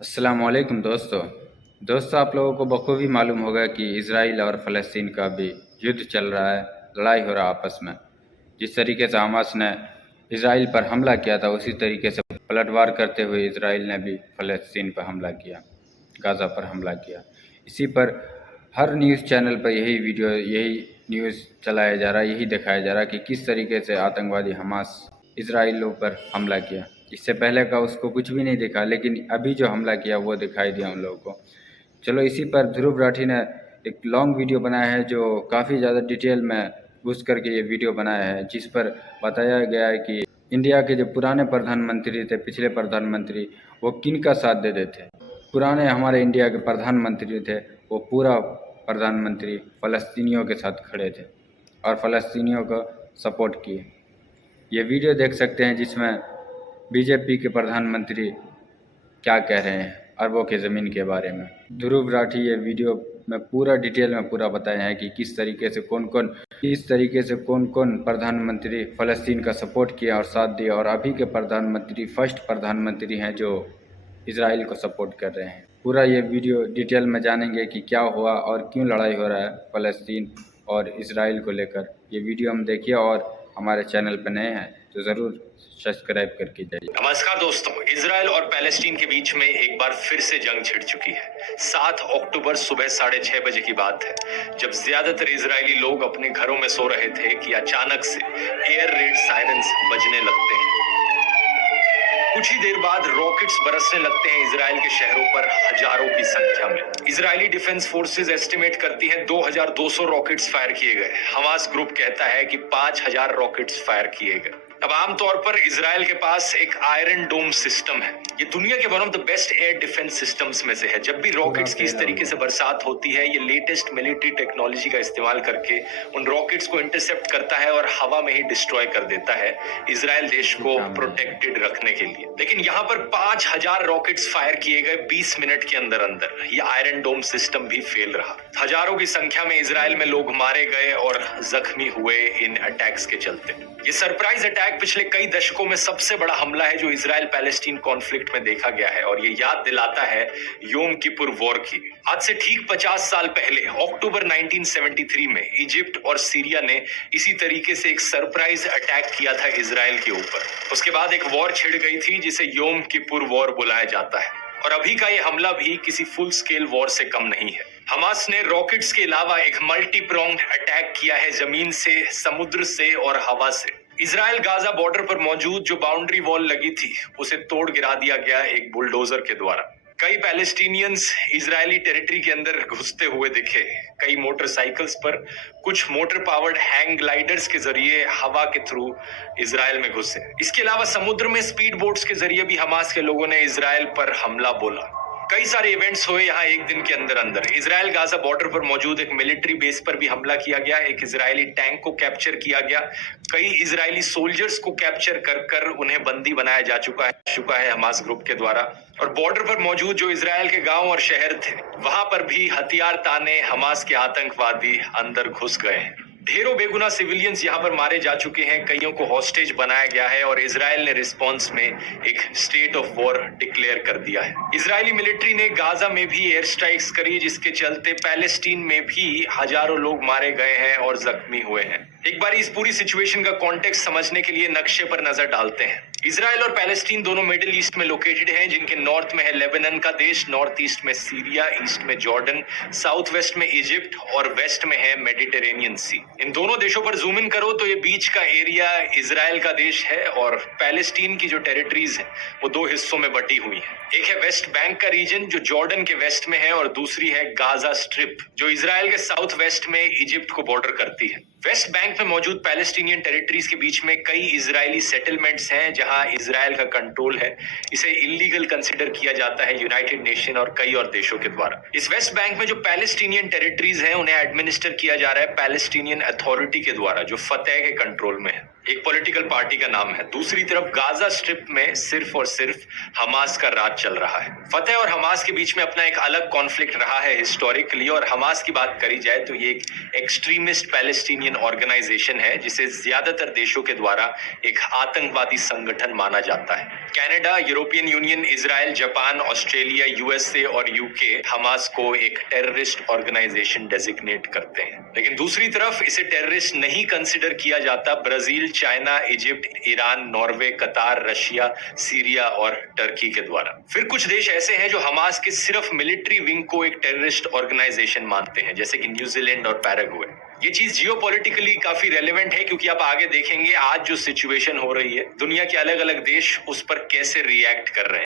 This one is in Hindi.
अस्सलामुअलैकुम दोस्तों, आप लोगों को बखूबी मालूम होगा कि इज़राइल और फ़लस्तीन का भी युद्ध चल रहा है, लड़ाई हो रहा है आपस में। जिस तरीके से हमास ने इज़राइल पर हमला किया था, उसी तरीके से पलटवार करते हुए इज़राइल ने भी फ़लस्तीन पर हमला किया, गाज़ा पर हमला किया। इसी पर हर न्यूज़ चैनल पर यही न्यूज़ चलाया जा रहा है, यही दिखाया जा रहा है कि किस तरीके से आतंकवादी हमास इज़राइलियों पर हमला किया। इससे पहले का उसको कुछ भी नहीं दिखा, लेकिन अभी जो हमला किया वो दिखाई दिया उन लोगों को। चलो, इसी पर ध्रुव राठी ने एक लॉन्ग वीडियो बनाया है जो काफ़ी ज़्यादा डिटेल में घुस करके ये वीडियो बनाया है, जिस पर बताया गया है कि इंडिया के जो पुराने प्रधानमंत्री थे, पिछले प्रधानमंत्री, वो किन का साथ देते थे। पुराने हमारे इंडिया के प्रधानमंत्री थे, वो पूरा प्रधानमंत्री फ़लस्तीनियों के साथ खड़े थे और फ़लस्तीनियों को सपोर्ट किए। ये वीडियो देख सकते हैं जिसमें बीजेपी के प्रधानमंत्री क्या कह रहे हैं अरबों के ज़मीन के बारे में। ध्रुव राठी ये वीडियो में पूरा डिटेल में पूरा बताया है कि किस तरीके से कौन कौन प्रधानमंत्री फ़लस्तीन का सपोर्ट किया और साथ दिया, और अभी के प्रधानमंत्री फर्स्ट प्रधानमंत्री हैं जो इजराइल को सपोर्ट कर रहे हैं। पूरा ये वीडियो डिटेल में जानेंगे कि क्या हुआ और क्यों लड़ाई हो रहा है फ़लस्तीन और इजराइल को लेकर। ये वीडियो हम देखिए, और हमारे चैनल पर नए हैं तो ज़रूर सब्सक्राइब करके जाइए। नमस्कार दोस्तों, इजराइल और पैलेस्टीन के बीच में एक बार फिर से जंग छिड़ चुकी है। 7 अक्टूबर सुबह 6:30 बजे की बात है, जब ज्यादातर इजरायली लोग अपने घरों में सो रहे थे कि अचानक से एयर रेड सायरन्स बजने लगते हैं। कुछ ही देर बाद रॉकेट्स बरसने लगते हैं इजराइल के शहरों पर हजारों की संख्या में। इजरायली डिफेंस फोर्सेस एस्टिमेट करती हैं 2200 रॉकेट्स फायर किए गए। हमास ग्रुप कहता है कि 5000 रॉकेट्स फायर किए गए। अब आमतौर पर इजराइल के पास एक आयरन डोम सिस्टम है। ये दुनिया के one of the best air defence systems में से है। जब भी रॉकेट्स की इस तरीके से बरसात होती है, ये लेटेस्ट मिलिट्री टेक्नोलॉजी का इस्तेमाल करके उन रॉकेट्स को इंटरसेप्ट करता है और हवा में ही डिस्ट्रॉय कर देता है, इजराइल देश को प्रोटेक्टेड रखने के लिए। लेकिन यहाँ पर 5000 रॉकेट्स फायर किए गए 20 मिनट के अंदर अंदर। ये आयरन डोम सिस्टम भी फेल रहा। हजारों की संख्या में इजराइल में लोग मारे गए और जख्मी हुए इन अटैक्स के चलते। ये सरप्राइज अटैक पिछले कई दशकों में सबसे बड़ा हमला है जो इजराइल पैलेस्टीन कॉन्फ्लिक्ट में देखा गया है, और ये याद दिलाता है योम किपुर वॉर की। आज से ठीक 50 साल पहले अक्टूबर 1973 में इजिप्ट और सीरिया ने इसी तरीके से एक सरप्राइज अटैक किया था इजराइल के ऊपर। उसके बाद एक वॉर छिड़ गई थी जिसे योम किपुर वॉर बुलाया जाता है, और अभी का ये हमला भी किसी फुल स्केल वॉर से कम नहीं है। हमास ने रॉकेट्स के अलावा एक मल्टी प्रोंग्ड अटैक किया है, जमीन से, समुद्र से और हवा से। इजराइल गाजा बॉर्डर पर मौजूद जो बाउंड्री वॉल लगी थी, उसे तोड़ गिरा दिया गया एक बुलडोजर के द्वारा। कई पैलेस्टीनियंस इजरायली टेरिटरी के अंदर घुसते हुए दिखे, कई मोटरसाइकिल्स पर, कुछ मोटर पावर्ड हैंग ग्लाइडर्स के जरिए हवा के थ्रू इजराइल में घुसे। इसके अलावा समुद्र में स्पीड बोट्स के जरिए भी हमास के लोगों ने इजराइल पर हमला बोला। कई सारे इवेंट्स हुए यहाँ एक दिन के अंदर अंदर। इजराइल गाजा बॉर्डर पर मौजूद एक मिलिट्री बेस पर भी हमला किया गया, एक इजरायली टैंक को कैप्चर किया गया, कई इजरायली सोल्जर्स को कैप्चर कर उन्हें बंदी बनाया जा चुका है हमास ग्रुप के द्वारा। और बॉर्डर पर मौजूद जो इजराइल के गांव और शहर थे, वहां पर भी हथियार ताने हमास के आतंकवादी अंदर घुस गए हैं। ढेरों बेगुनाह सिविलियंस यहाँ पर मारे जा चुके हैं, कईयों को हॉस्टेज बनाया गया है, और इजराइल ने रिस्पॉन्स में एक स्टेट ऑफ वॉर डिक्लेयर कर दिया है। इजरायली मिलिट्री ने गाजा में भी एयर स्ट्राइक्स करी, जिसके चलते पैलेस्टीन में भी हजारों लोग मारे गए हैं और जख्मी हुए हैं। एक बार इस पूरी सिचुएशन का कॉन्टेक्स्ट समझने के लिए नक्शे पर नजर डालते हैं। इजराइल और पैलेस्टीन दोनों मिडिल ईस्ट में लोकेटेड हैं, जिनके नॉर्थ में है लेबनान का देश, नॉर्थ ईस्ट में सीरिया, ईस्ट में जॉर्डन, साउथ वेस्ट में इजिप्ट और वेस्ट में है मेडिटेरेनियन सी। इन दोनों देशों पर जूम इन करो तो ये बीच का एरिया इजराइल का देश है, और पैलेस्टीन की जो टेरिटरीज है वो दो हिस्सों में बटी हुई है। एक है वेस्ट बैंक का रीजन जो जॉर्डन के वेस्ट में है, और दूसरी है गाजा स्ट्रिप जो इजराइल के साउथ वेस्ट में इजिप्ट को बॉर्डर करती है। वेस्ट बैंक में मौजूद पैलेस्टीनियन टेरिटरीज के बीच में कई इजरायली सेटलमेंट्स हैं जहां इजराइल का कंट्रोल है। इसे इलीगल कंसिडर किया जाता है यूनाइटेड नेशन और कई और देशों के द्वारा। इस वेस्ट बैंक में जो पैलेस्टीनियन टेरिटरीज हैं उन्हें एडमिनिस्टर किया जा रहा है पैलेस्टीनियन अथॉरिटी के द्वारा, जो फतेह के कंट्रोल में है। एक पॉलिटिकल पार्टी का नाम है। दूसरी तरफ गाजा स्ट्रिप में सिर्फ और सिर्फ हमास का राज चल रहा है। फतेह और हमास के बीच में अपना एक अलग कॉन्फ्लिक्ट रहा है हिस्टोरिकली, और हमास की बात करी जाए तो ये एक एक्सट्रीमिस्ट पैलेस्टीनियन ऑर्गेनाइजेशन है जिसे ज्यादातर देशों के द्वारा एक आतंकवादी संगठन माना जाता है। Canada, European union, Israel, Japan, Australia, USA और यूके हमास को एक टेररिस्ट ऑर्गेनाइजेशन डेजिग्नेट करते हैं। लेकिन दूसरी तरफ इसे टेररिस्ट नहीं कंसिडर किया जाता Brazil, China, Egypt, Iran, Norway, कतार, रशिया, सीरिया और टर्की के द्वारा। फिर कुछ देश ऐसे हैं जो हमास के सिर्फ मिलिट्री विंग को एक टेररिस्ट ऑर्गेनाइजेशन मानते हैं, जैसे कि न्यूजीलैंड और पैराग्वे। ये चीज जियोपॉलिटिकली काफी रेलेवेंट है क्योंकि आप आगे देखेंगे आज जो सिचुएशन हो रही है, दुनिया के अलग अलग देश उस पर कैसे रिएक्ट कर रहे हैं।